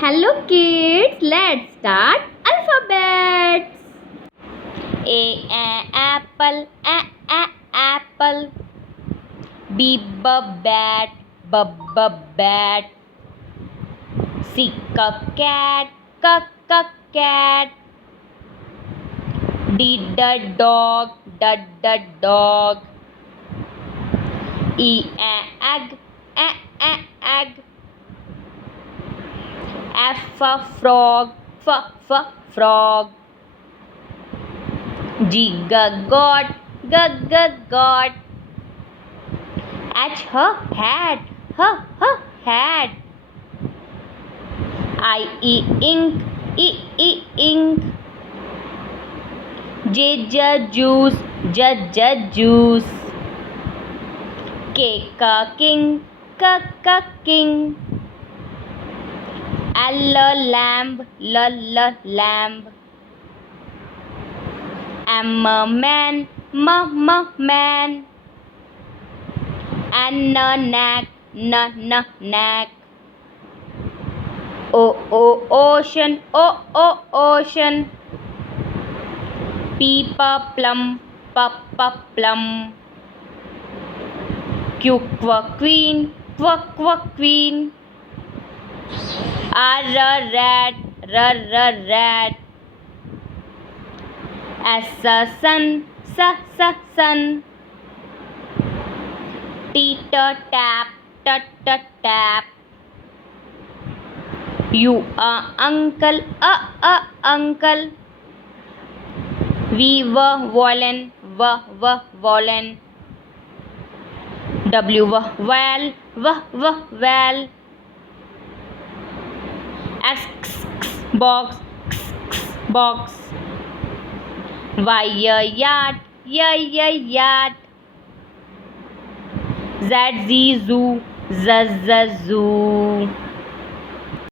Hello kids, let's start alphabets. Apple, apple. Bat, bat. Cat, cat. Dog, dog. Egg, egg. Frog, frog. God, God. Hat, hat. Ink, ink. Juice, juice. King, king. Lamb, lamb. Man, man. Knack. Ocean, ocean. Plum, plum. Queen, queen. Rat, rat. Sun, sun. Tap, tap. You are uncle, uncle. We were wallen, wallen. Well, well. Box, box. Yard, yard. Zoo, zoo.